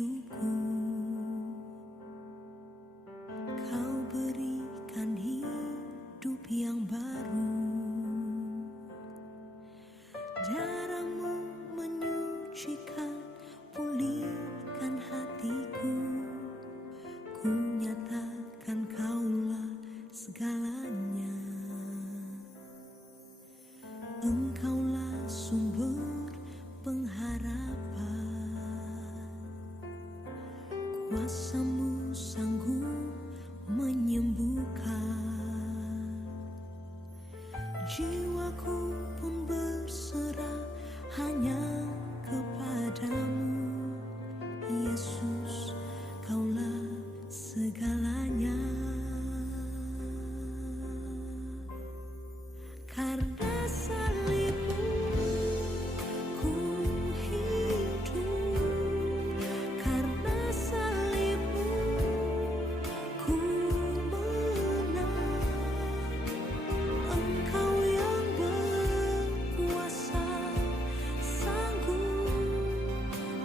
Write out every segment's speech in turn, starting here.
hidupku. Kau berikan hidup yang baru. Darahmu menyucikan, pulihkan hatiku. Ku nyatakan Kaulah segalanya. Engkaulah sumber pengharapan. Kuasa-Mu sanggup menyembuhkan. Jiwaku pun berserah hanya kepadamu. Yesus, Kaulah segalanya. Karena salib-Mu ku hidup. Karena salib-Mu ku menang. Engkau yang berkuasa, sanggup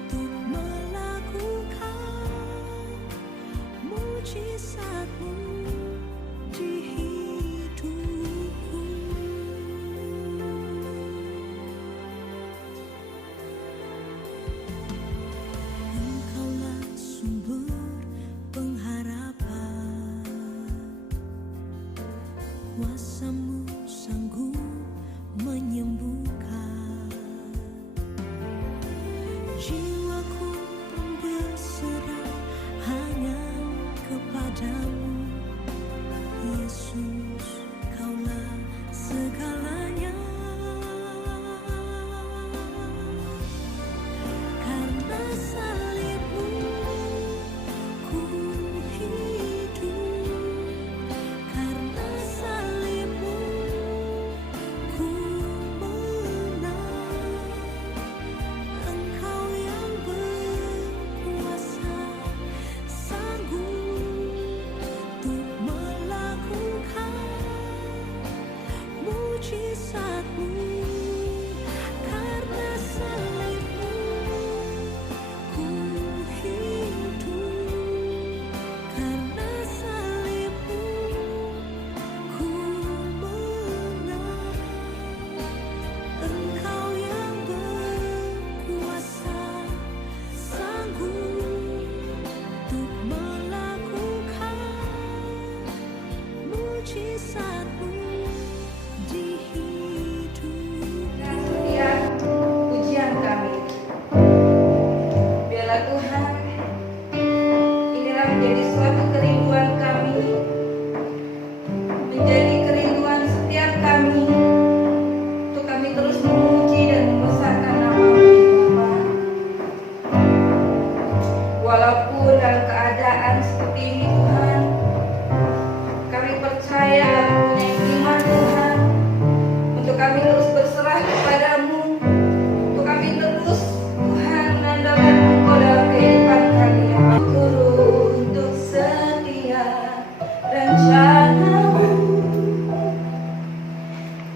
untuk melakukan mujizat-Mu di hidupku. Engkaulah sumber pengharapan. Kuasa-Mu sanggup menyembuhkan. Jiwaku pun berserah hanya kepadamu. Yesus, Kaulah segalanya. Karena salib-Mu ku hidup. Karena salib-Mu ku menang. Engkau yang berkuasa, sanggup untuk melakukan mujizat-Mu. Karena salib-Mu ku hidup. Karena salib-Mu ku menang. Engkau yang berkuasa, sanggup untuk melakukan mujizat-Mu di hidupku. Setiap pujian kami, biarlah Tuhan, inilah menjadi suatu kerinduan kami, menjadi kerinduan setiap kami, untuk kami terus memuji dan membesarkan nama-Mu, Bapa. Walaupun dalam keadaan seperti ini, Tuhan, kami percaya dan punya iman, Tuhan, untuk kami terus berserah kepadamu, untuk kami terus, Tuhan, mengandalkan Engkau dalam kehidupan kami. Turun untuk setiap rencana-Mu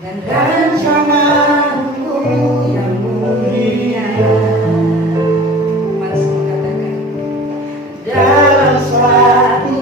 dan rencana-Mu yang mulia. Mari semua katakan, dalam suatu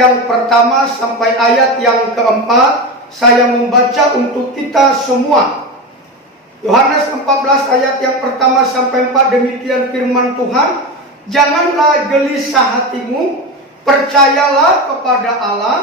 yang pertama sampai ayat yang keempat saya membaca untuk kita semua. Yohanes 14 ayat yang pertama sampai 4, demikian firman Tuhan. Janganlah gelisah hatimu, percayalah kepada Allah,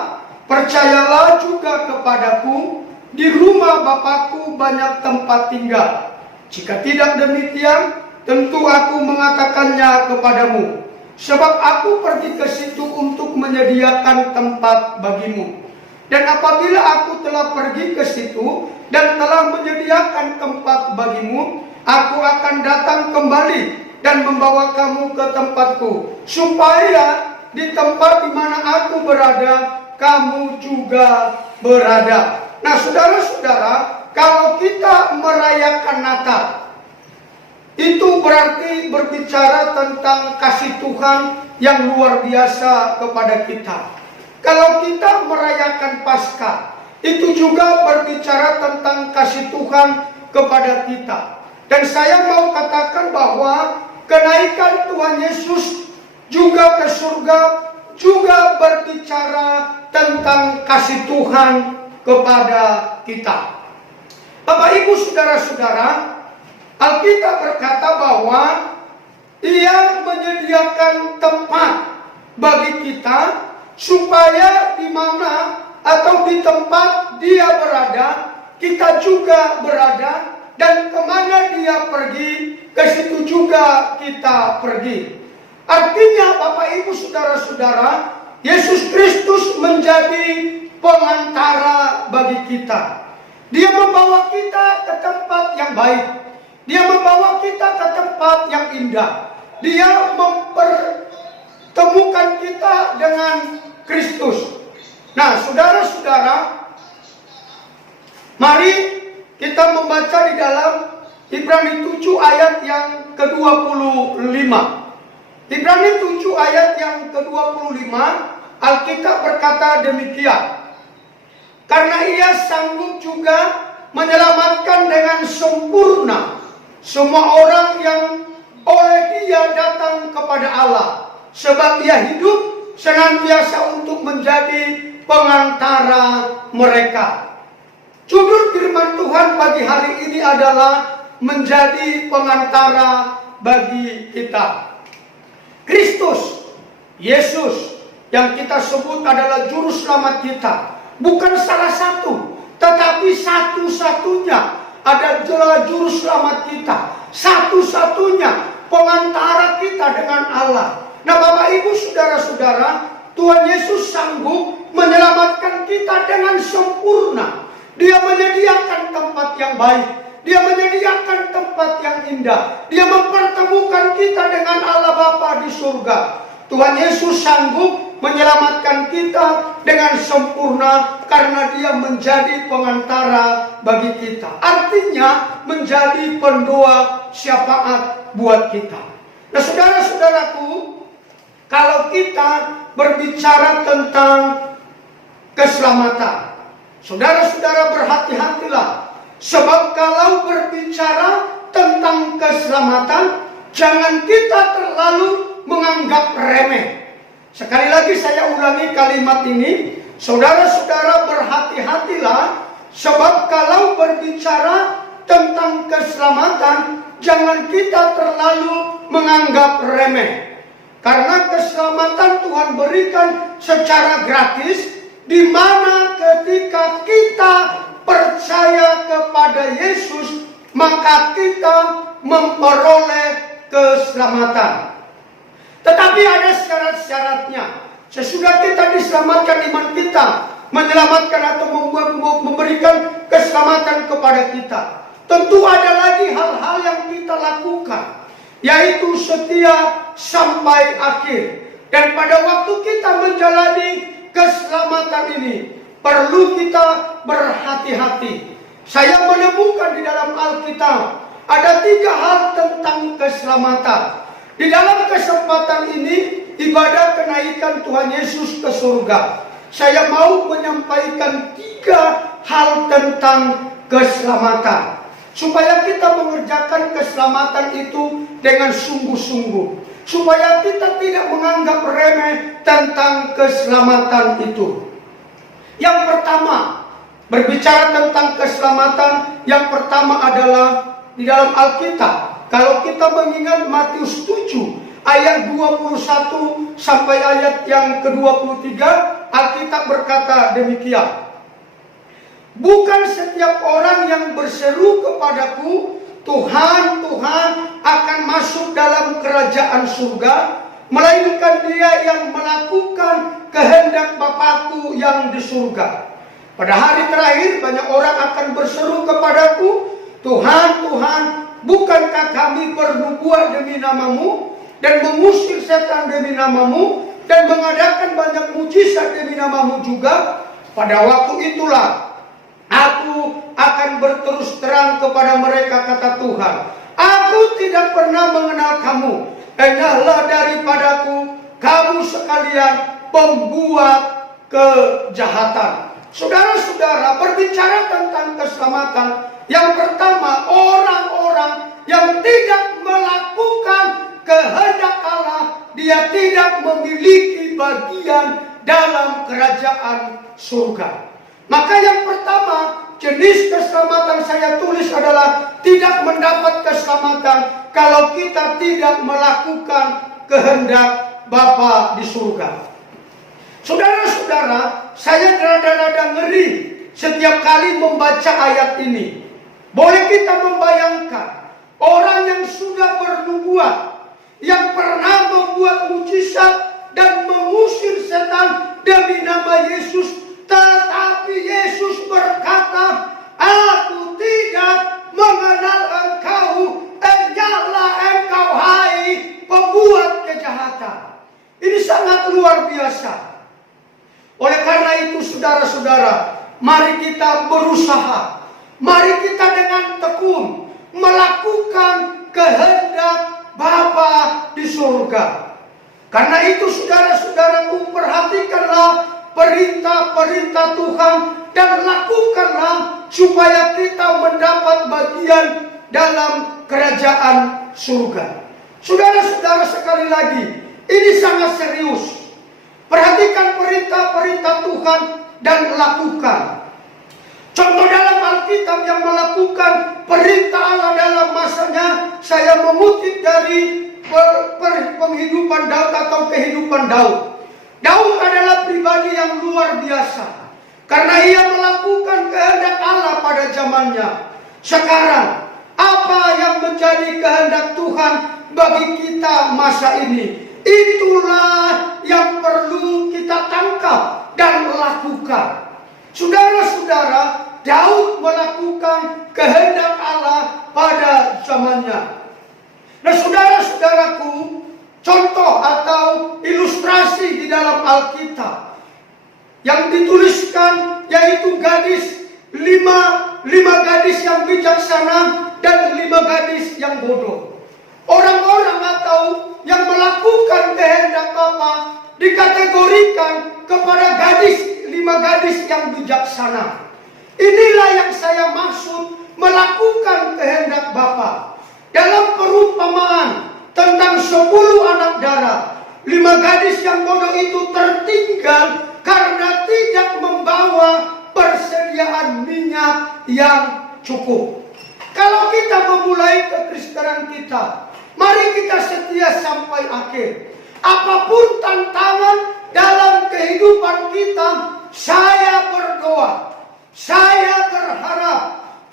percayalah juga kepadaku. Di rumah Bapakku banyak tempat tinggal. Jika tidak demikian, tentu aku mengatakannya kepadamu. Sebab aku pergi ke situ untuk menyediakan tempat bagimu. Dan apabila aku telah pergi ke situ dan telah menyediakan tempat bagimu, aku akan datang kembali dan membawa kamu ke tempatku, supaya di tempat di mana aku berada, kamu juga berada. Nah, saudara-saudara, kalau kita merayakan Natal, itu berarti berbicara tentang kasih Tuhan yang luar biasa kepada kita. Kalau kita merayakan Paskah, itu juga berbicara tentang kasih Tuhan kepada kita. Dan saya mau katakan bahwa kenaikan Tuhan Yesus juga ke surga juga berbicara tentang kasih Tuhan kepada kita. Bapak Ibu saudara-saudara, Alkitab berkata bahwa Ia menyediakan tempat bagi kita supaya di mana atau di tempat Dia berada, kita juga berada, dan kemana Dia pergi, ke situ juga kita pergi. Artinya Bapak Ibu saudara-saudara, Yesus Kristus menjadi pengantara bagi kita. Dia membawa kita ke tempat yang baik. Dia membawa kita ke tempat yang indah. Dia mempertemukan kita dengan Kristus. Nah, saudara-saudara, mari kita membaca di dalam Ibrani 7 ayat yang ke-25. Ibrani 7 ayat yang ke-25, Alkitab berkata demikian. Karena Ia sanggup juga menyelamatkan dengan sempurna semua orang yang oleh Dia datang kepada Allah, sebab Ia hidup senantiasa untuk menjadi pengantara mereka. Judul firman Tuhan pagi hari ini adalah menjadi pengantara bagi kita. Kristus, Yesus yang kita sebut adalah juru selamat kita, bukan salah satu, tetapi satu-satunya adalah juru selamat kita, satu-satunya pengantara kita dengan Allah. Nah, Bapak Ibu saudara-saudara, Tuhan Yesus sanggup menyelamatkan kita dengan sempurna. Dia menyediakan tempat yang baik, Dia menyediakan tempat yang indah, Dia mempertemukan kita dengan Allah Bapa di surga. Tuhan Yesus sanggup menyelamatkan kita dengan sempurna karena Dia menjadi pengantara bagi kita. Artinya menjadi pendoa syafaat buat kita. Nah, saudara-saudaraku, kalau kita berbicara tentang keselamatan, saudara-saudara berhati-hatilah. Sebab kalau berbicara tentang keselamatan, jangan kita terlalu menganggap remeh. Sekali lagi saya ulangi kalimat ini, saudara-saudara berhati-hatilah. Sebab kalau berbicara tentang keselamatan, jangan kita terlalu menganggap remeh. Karena keselamatan Tuhan berikan secara gratis, di mana ketika kita percaya kepada Yesus, maka kita memperoleh keselamatan. Tetapi ada syarat-syaratnya. Sesudah kita diselamatkan, iman kita menyelamatkan atau memberikan keselamatan kepada kita, tentu ada lagi hal-hal yang kita lakukan, yaitu setia sampai akhir. Dan pada waktu kita menjalani keselamatan ini, perlu kita berhati-hati. Saya menemukan di dalam Alkitab ada 3 hal tentang keselamatan. Di dalam kesempatan ini, ibadah kenaikan Tuhan Yesus ke surga, saya mau menyampaikan 3 hal tentang keselamatan, supaya kita mengerjakan keselamatan itu dengan sungguh-sungguh. supaya kita tidak menganggap remeh tentang keselamatan itu. Yang pertama, berbicara tentang keselamatan, yang pertama adalah di dalam Alkitab. Kalau kita mengingat Matius 7 ayat 21 sampai ayat yang ke-23, Alkitab berkata demikian. Bukan setiap orang yang berseru kepadaku, Tuhan, Tuhan, akan masuk dalam kerajaan surga, melainkan dia yang melakukan kehendak Bapakku yang di surga. Pada hari terakhir banyak orang akan berseru kepadaku, Tuhan, Tuhan, bukankah kami bernubuat demi namamu, dan mengusir setan demi namamu, dan mengadakan banyak mujizat demi namamu juga? Pada waktu itulah aku akan berterus terang kepada mereka, kata Tuhan, aku tidak pernah mengenal kamu. Enahlah daripadaku, kamu sekalian pembuat kejahatan. Saudara-saudara, berbicara tentang keselamatan, yang pertama, orang-orang yang tidak melakukan kehendak Allah, dia tidak memiliki bagian dalam kerajaan surga. Maka yang pertama, jenis keselamatan saya tulis adalah tidak mendapat keselamatan kalau kita tidak melakukan kehendak Bapa di surga. Saudara-saudara, saya rada-rada ngeri setiap kali membaca ayat ini. Boleh kita membayangkan orang yang sudah bernubuat, yang pernah membuat mujizat dan mengusir setan demi nama Yesus, tetapi Yesus berkata, aku tidak mengenal engkau, enyahlah engkau hai pembuat kejahatan. Ini sangat luar biasa. Oleh karena itu saudara-saudara, mari kita berusaha, mari kita dengan tekun melakukan kehendak Bapa di surga. Karena itu saudara-saudaraku, perhatikanlah perintah-perintah Tuhan dan lakukanlah supaya kita mendapat bagian dalam kerajaan surga. Saudara-saudara, sekali lagi, ini sangat serius. Perhatikan perintah-perintah Tuhan dan lakukan. Contoh dalam Alkitab yang melakukan perintah Allah dalam masanya, saya mengutip dari penghidupan Daud atau kehidupan Daud. Daud adalah pribadi yang luar biasa karena ia melakukan kehendak Allah pada zamannya. Sekarang, apa yang menjadi kehendak Tuhan bagi kita masa ini? Itulah yang perlu kita tangkap dan lakukan. Saudara-saudara, Daud melakukan kehendak Allah pada zamannya. Nah, saudara-saudaraku, contoh atau ilustrasi di dalam Alkitab yang dituliskan yaitu lima gadis yang bijaksana dan 5 gadis yang bodoh. Orang-orang atau yang melakukan kehendak Bapa dikategorikan kepada 5 gadis yang bijaksana. Inilah yang saya maksud melakukan kehendak Bapa. Dalam perumpamaan tentang 10 anak darah, 5 gadis yang bodoh itu tertinggal karena tidak membawa persediaan minyak yang cukup. Kalau kita memulai kekristenan kita, mari kita setia sampai akhir. Apapun tantangan dalam kehidupan kita, saya berdoa, saya berharap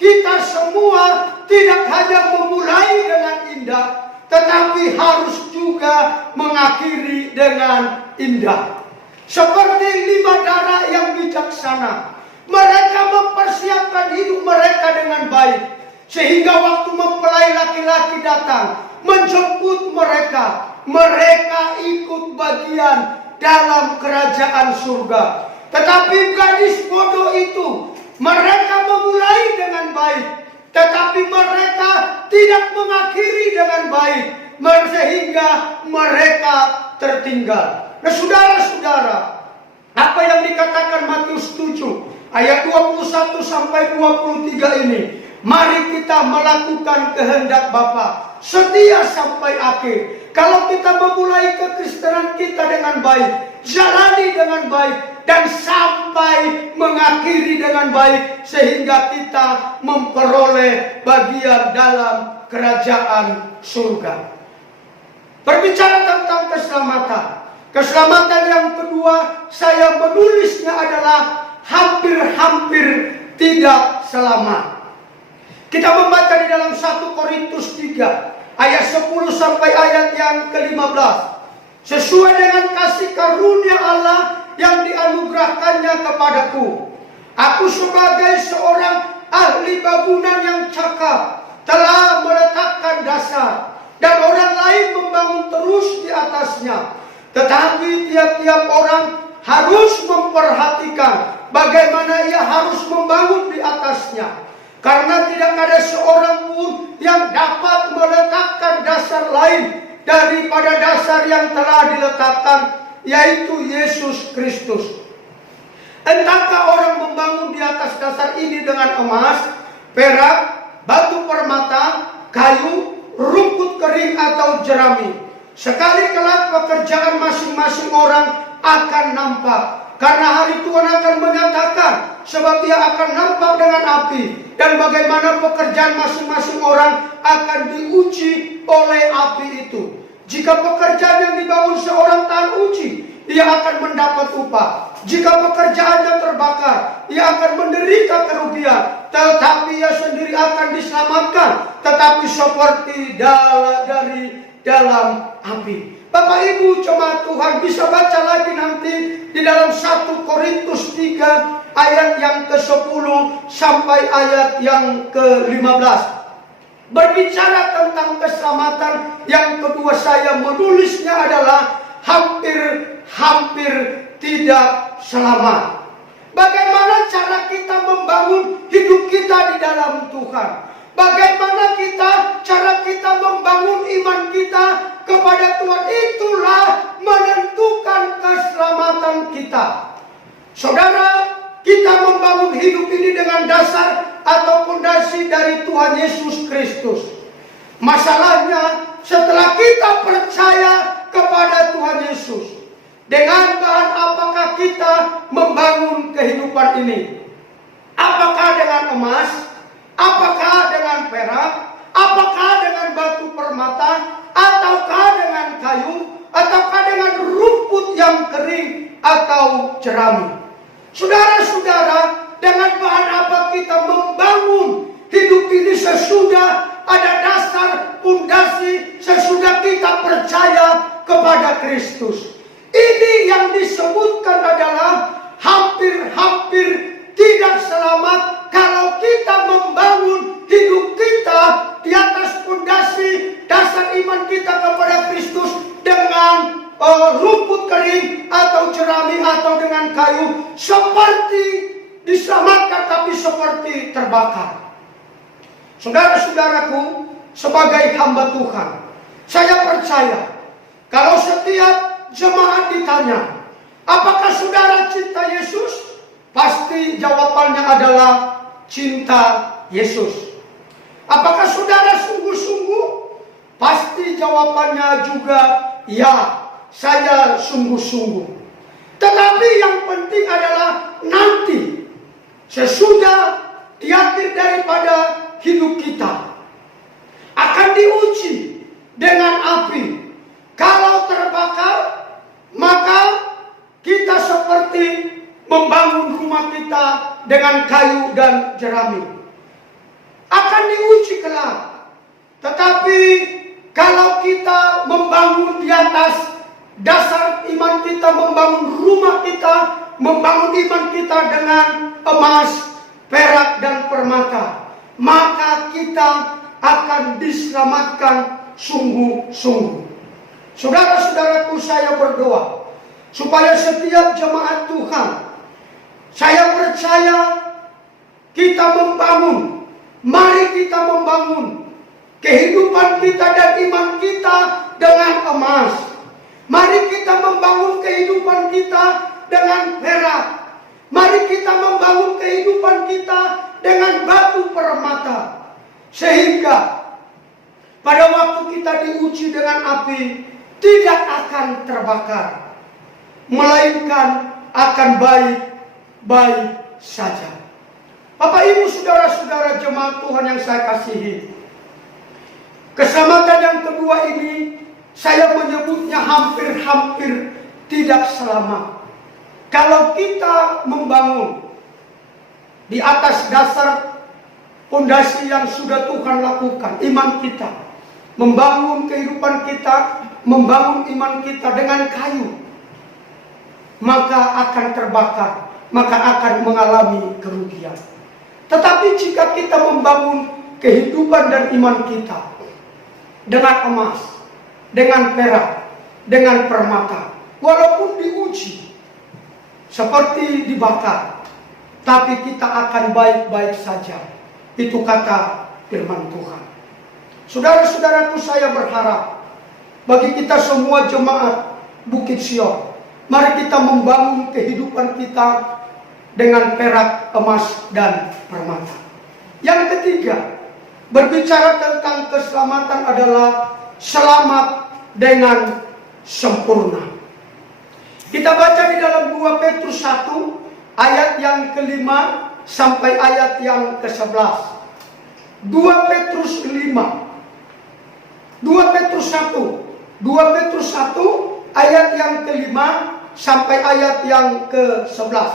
kita semua tidak hanya memulai dengan indah, tetapi harus juga mengakhiri dengan indah. Seperti 5 darah yang bijaksana, mereka mempersiapkan hidup mereka dengan baik, sehingga waktu mempelai laki-laki datang menjemput mereka, mereka ikut bagian dalam kerajaan surga. Tetapi gadis bodoh itu, mereka memulai dengan baik, tetapi mereka tidak mengakhiri dengan baik, sehingga mereka tertinggal. Nah, saudara-saudara, apa yang dikatakan Matius 7 ayat 21 sampai 23 ini Mari kita melakukan kehendak Bapa, setia sampai akhir. Kalau kita memulai kekristenan kita dengan baik, jalani dengan baik, dan sampai mengakhiri dengan baik, sehingga kita memperoleh bagian dalam kerajaan surga. Berbicara tentang keselamatan. Keselamatan yang kedua, saya menulisnya adalah hampir-hampir tidak selamat. Kita membaca di dalam 1 Korintus 3 ayat 10 sampai ayat yang ke-15. Sesuai dengan kasih karunia Allah yang dianugerahkannya kepadaku, aku sebagai seorang ahli bangunan yang cakap telah meletakkan dasar, dan orang lain membangun terus di atasnya. Tetapi tiap-tiap orang harus memperhatikan bagaimana ia harus membangun di atasnya. Karena tidak ada seorang pun yang dapat meletakkan dasar lain daripada dasar yang telah diletakkan, yaitu Yesus Kristus. Entahkah orang membangun di atas dasar ini dengan emas, perak, batu permata, kayu, rumput kering atau jerami. Sekali kelak pekerjaan masing-masing orang akan nampak. Karena hari Tuhan akan menyatakan, sebab ia akan nampak dengan api, dan bagaimana pekerjaan masing-masing orang akan diuji oleh api itu. Jika pekerjaan yang dibangun seorang tahan uji, ia akan mendapat upah. Jika pekerjaannya terbakar, ia akan menderita kerugian, tetapi ia sendiri akan diselamatkan, tetapi seperti dari dalam api. Bapak Ibu jemaat Tuhan, bisa baca lagi nanti di dalam 1 Korintus 3 ayat yang ke-10 sampai ayat yang ke-15. Berbicara tentang keselamatan yang kedua, saya menulisnya adalah hampir tidak selamat. Bagaimana cara kita membangun hidup kita di dalam Tuhan? Bagaimana cara kita membangun iman kita kepada Tuhan? Itulah menentukan keselamatan kita. Saudara, kita membangun hidup ini dengan dasar atau fondasi dari Tuhan Yesus Kristus. Masalahnya, setelah kita percaya kepada Tuhan Yesus, dengan bahan apakah kita membangun kehidupan ini? Apakah dengan emas? Apakah dengan perak? Apakah dengan batu permata? Ataukah dengan kayu? Ataukah dengan rumput yang kering atau jerami? Saudara-saudara, dengan bahan apa kita membangun hidup ini sesudah ada dasar fondasi, sesudah kita percaya kepada Kristus? Ini yang disebutkan adalah hampir tidak selamat kalau kita membangun hidup kita di atas fondasi dasar iman kita kepada Kristus dengan rumput kering atau jerami atau dengan kayu, seperti diselamatkan tapi seperti terbakar. Saudara-saudaraku, sebagai hamba Tuhan, saya percaya kalau setiap jemaat ditanya, apakah saudara cinta Yesus? Pasti jawabannya adalah cinta Yesus. Apakah saudara sungguh-sungguh? Pasti jawabannya juga ya, saya sungguh-sungguh. Tetapi yang penting adalah nanti, sesudah di akhir daripada hidup kita, akan diuji dengan api. Kalau terbakar, maka kita seperti membangun rumah kita dengan kayu dan jerami. Akan diuji kelak. Tetapi kalau kita membangun di atas dasar iman kita, membangun rumah kita, membangun iman kita dengan emas, perak, dan permata, maka kita akan diselamatkan sungguh-sungguh. Saudara-saudaraku, saya berdoa supaya setiap jemaat Tuhan, saya percaya kita membangun, mari kita membangun kehidupan kita dan iman kita dengan emas. Mari kita membangun kehidupan kita dengan perak. Mari kita membangun kehidupan kita dengan batu permata. Sehingga pada waktu kita diuji dengan api, tidak akan terbakar, melainkan akan baik-baik saja. Bapak Ibu saudara-saudara jemaat Tuhan yang saya kasihi, keselamatan yang kedua ini saya menyebutnya hampir-hampir tidak selamat. Kalau kita membangun di atas dasar fondasi yang sudah Tuhan lakukan, iman kita, membangun kehidupan kita, membangun iman kita dengan kayu, maka akan terbakar, maka akan mengalami kerugian. Tetapi jika kita membangun kehidupan dan iman kita dengan emas, dengan perak, dengan permata, walaupun diuji seperti dibakar, tapi kita akan baik-baik saja. Itu kata firman Tuhan. Saudara-saudaraku, saya berharap bagi kita semua jemaat Bukit Sion, mari kita membangun kehidupan kita dengan perak, emas, dan permata. Yang ketiga, berbicara tentang keselamatan adalah selamat dengan sempurna. Kita baca di dalam 2 Petrus 1 ayat yang ke-5 sampai ayat yang ke-11. 2 Petrus 5. 2 Petrus 1. 2 Petrus 1 ayat yang ke-5 sampai ayat yang ke-11.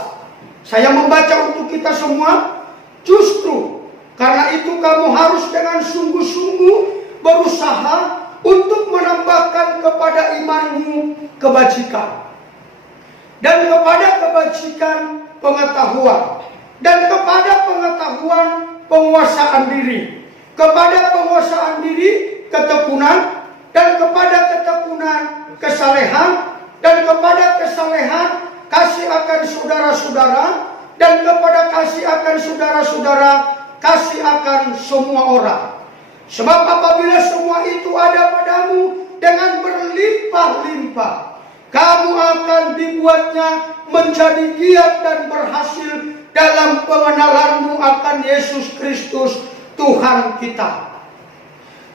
Saya membaca untuk kita semua. Justru karena itu kamu harus dengan sungguh-sungguh berusaha untuk menambahkan kepada imanmu kebajikan, dan kepada kebajikan pengetahuan, dan kepada pengetahuan penguasaan diri, kepada penguasaan diri ketekunan, dan kepada ketekunan kesalehan, dan kepada kesalehan kasih akan saudara-saudara, dan kepada kasih akan saudara-saudara kasih akan semua orang. Sebab apabila semua itu ada padamu dengan berlimpah-limpah, kamu akan dibuatnya menjadi giat dan berhasil dalam pengenalanmu akan Yesus Kristus Tuhan kita.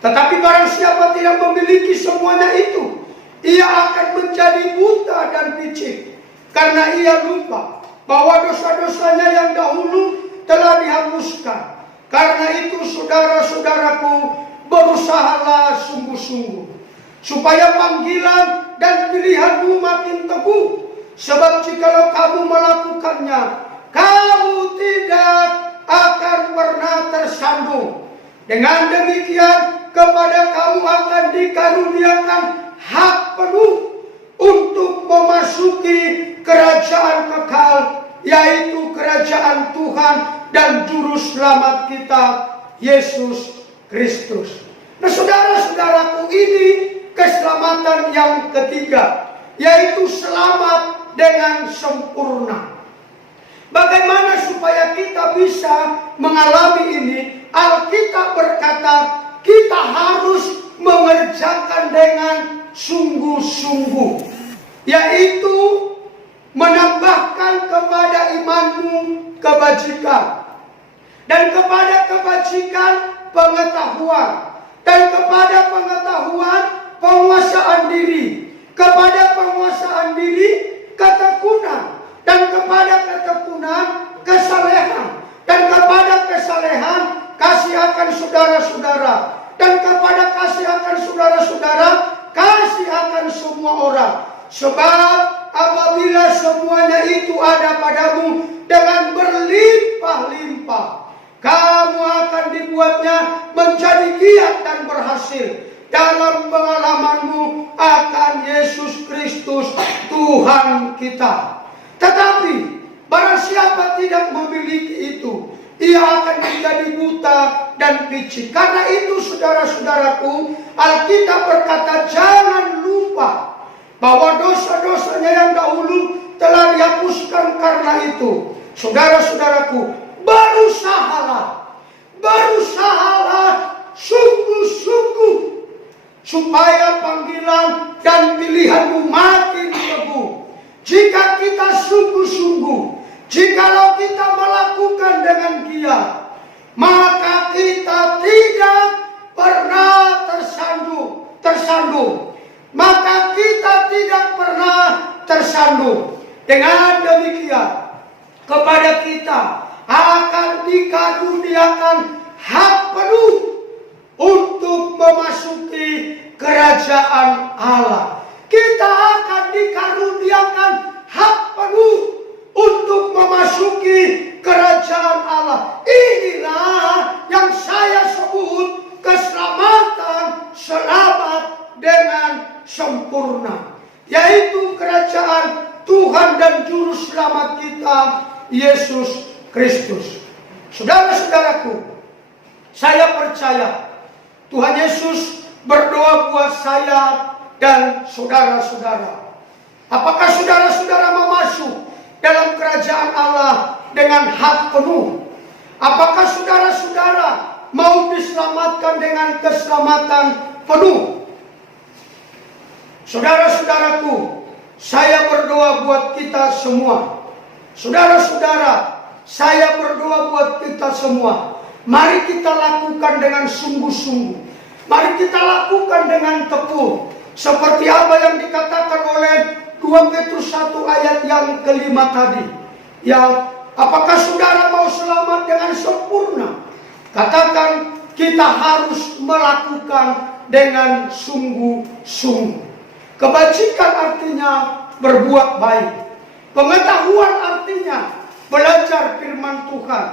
Tetapi barang siapa tidak memiliki semuanya itu, ia akan menjadi buta dan picik, karena ia lupa bahwa dosa-dosanya yang dahulu telah dihapuskan. Karena itu saudara-saudaraku, berusahalah sungguh-sungguh supaya panggilan dan pilihanmu makin teguh. Sebab jikalau kamu melakukannya, kamu tidak akan pernah tersandung. Dengan demikian kepada kamu akan dikaruniakan hak penuh untuk memasuki kerajaan kekal, yaitu kerajaan Tuhan dan juru selamat kita, Yesus Kristus. Nah saudara-saudaraku, ini keselamatan yang ketiga, yaitu selamat dengan sempurna. Bagaimana supaya kita bisa mengalami ini? Alkitab berkata kita harus mengerjakan dengan sungguh-sungguh, yaitu menambahkan kepada imanmu kebajikan, dan kepada kebajikan pengetahuan, dan kepada pengetahuan penguasaan diri, kepada penguasaan diri ketekunan, dan kepada ketekunan kesalehan, dan kepada kesalehan kasih akan saudara-saudara, dan kepada kasih akan saudara-saudara kasih akan semua orang. Sebab apabila semuanya itu ada padamu dengan berlimpah-limpah, kamu akan dibuatnya menjadi giat dan berhasil dalam pengalamanmu akan Yesus Kristus Tuhan kita. Tetapi barang siapa tidak memiliki itu, ia akan menjadi buta dan picik. Karena itu saudara-saudaraku, Alkitab berkata jangan lupa bahwa dosa-dosanya yang dahulu telah dihapuskan. Karena itu saudara-saudaraku, berusahalah sungguh-sungguh supaya panggilan dan pilihanmu makin teguh. Jika kita sungguh-sungguh, jikalau kita melakukan dengan giat, maka kita tidak Dengan demikian, kepada kita akan dikaruniakan hak penuh untuk memasuki kerajaan Allah. Kita akan dikaruniakan hak penuh untuk memasuki kerajaan Allah. Inilah yang saya sebut keselamatan, selamat dengan sempurna, yaitu kerajaan Tuhan dan Juru Selamat kita, Yesus Kristus. Saudara-saudaraku, saya percaya Tuhan Yesus berdoa buat saya dan saudara-saudara. Apakah saudara-saudara mau masuk dalam kerajaan Allah dengan hak penuh? Apakah saudara-saudara mau diselamatkan dengan keselamatan penuh? Saudara-saudaraku, saya berdoa buat kita semua. Saudara-saudara, saya berdoa buat kita semua. Mari kita lakukan dengan sungguh-sungguh. Mari kita lakukan dengan tekun. Seperti apa yang dikatakan oleh 2 Petrus 1 ayat yang kelima tadi. Ya, apakah saudara mau selamat dengan sempurna? Katakan, kita harus melakukan dengan sungguh-sungguh. Kebajikan artinya berbuat baik. Pengetahuan artinya belajar firman Tuhan.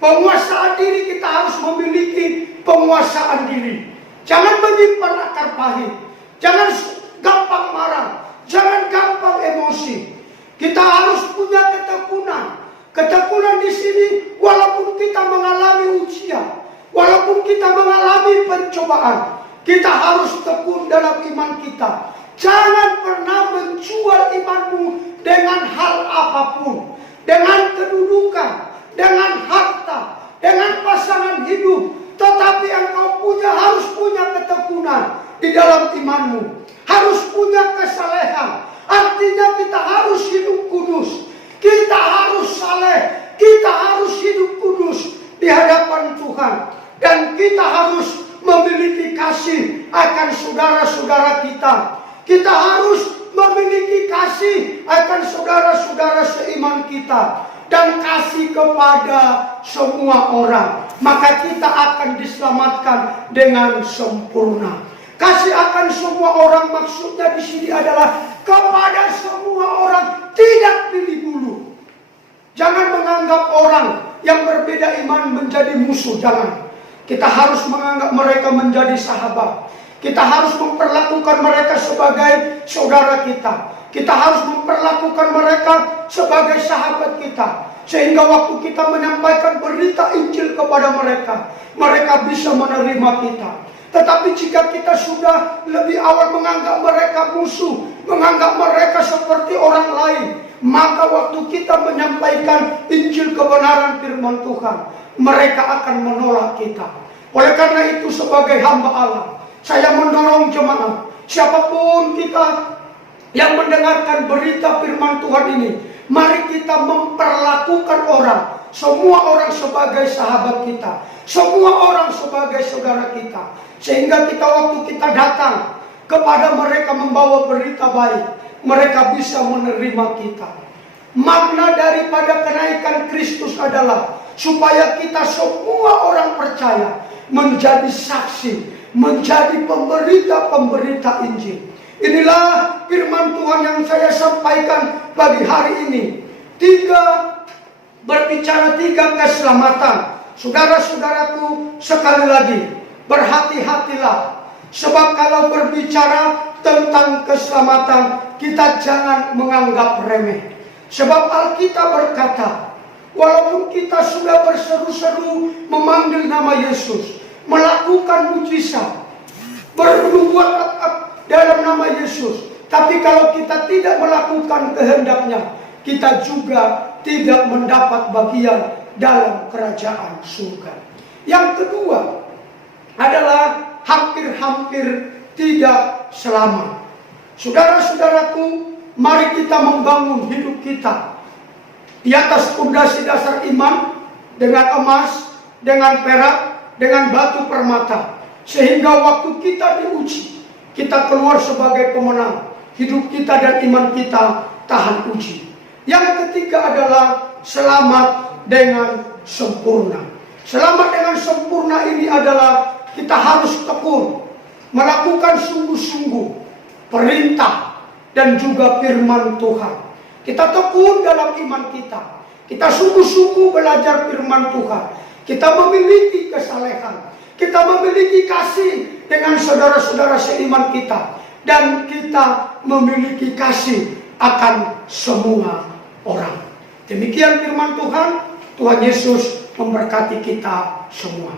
Penguasaan diri, kita harus memiliki penguasaan diri. Jangan menyimpan akar pahit. Jangan gampang marah. Jangan gampang emosi. Kita harus punya ketekunan. Ketekunan di sini, walaupun kita mengalami ujian, walaupun kita mengalami pencobaan, kita harus tekun dalam iman kita. Jangan pernah menjual imanmu dengan hal apapun. Dengan kedudukan, dengan harta, dengan pasangan hidup. Tetapi yang kau punya harus punya ketekunan di dalam imanmu. Harus punya kesalehan. Artinya kita harus hidup kudus. Kita harus saleh. Kita harus hidup kudus di hadapan Tuhan. Dan kita harus memiliki kasih akan saudara-saudara kita. Kita harus memiliki kasih akan saudara-saudara seiman kita. Dan kasih kepada semua orang. Maka kita akan diselamatkan dengan sempurna. Kasih akan semua orang maksudnya di sini adalah kepada semua orang, tidak pilih bulu. Jangan menganggap orang yang berbeda iman menjadi musuh, jangan. Kita harus menganggap mereka menjadi sahabat. Kita harus memperlakukan mereka sebagai saudara kita. Kita harus memperlakukan mereka sebagai sahabat kita. Sehingga waktu kita menyampaikan berita Injil kepada mereka, mereka bisa menerima kita. Tetapi jika kita sudah lebih awal menganggap mereka musuh, menganggap mereka seperti orang lain, maka waktu kita menyampaikan Injil kebenaran firman Tuhan, mereka akan menolak kita. Oleh karena itu sebagai hamba Allah, saya mendorong jemaat, siapapun kita yang mendengarkan berita firman Tuhan ini, mari kita memperlakukan orang, semua orang sebagai sahabat kita, semua orang sebagai saudara kita. Sehingga kita waktu kita datang kepada mereka membawa berita baik, mereka bisa menerima kita. Makna daripada kenaikan Kristus adalah supaya kita semua orang percaya, menjadi saksi, menjadi pemberita-pemberita Injil. Inilah firman Tuhan yang saya sampaikan pagi hari ini. Berbicara tiga keselamatan. Saudara-saudaraku, sekali lagi, berhati-hatilah. Sebab kalau berbicara tentang keselamatan, kita jangan menganggap remeh. Sebab Alkitab berkata, walaupun kita sudah berseru-seru memanggil nama Yesus, melakukan mujizat, bernubuat dalam nama Yesus, tapi kalau kita tidak melakukan kehendaknya, kita juga tidak mendapat bagian dalam kerajaan surga. Yang kedua adalah hampir-hampir tidak selamat. Saudara-saudaraku, mari kita membangun hidup kita di atas fondasi dasar iman, dengan emas, dengan perak, dengan batu permata, sehingga waktu kita diuji, kita keluar sebagai pemenang. Hidup kita dan iman kita tahan uji. Yang ketiga adalah selamat dengan sempurna. Selamat dengan sempurna ini adalah kita harus tekun, melakukan sungguh-sungguh perintah dan juga firman Tuhan. Kita tekun dalam iman kita. Kita sungguh-sungguh belajar firman Tuhan. Kita memiliki kesalehan. Kita memiliki kasih dengan saudara-saudara seiman kita. Dan kita memiliki kasih akan semua orang. Demikian firman Tuhan. Tuhan Yesus memberkati kita semua.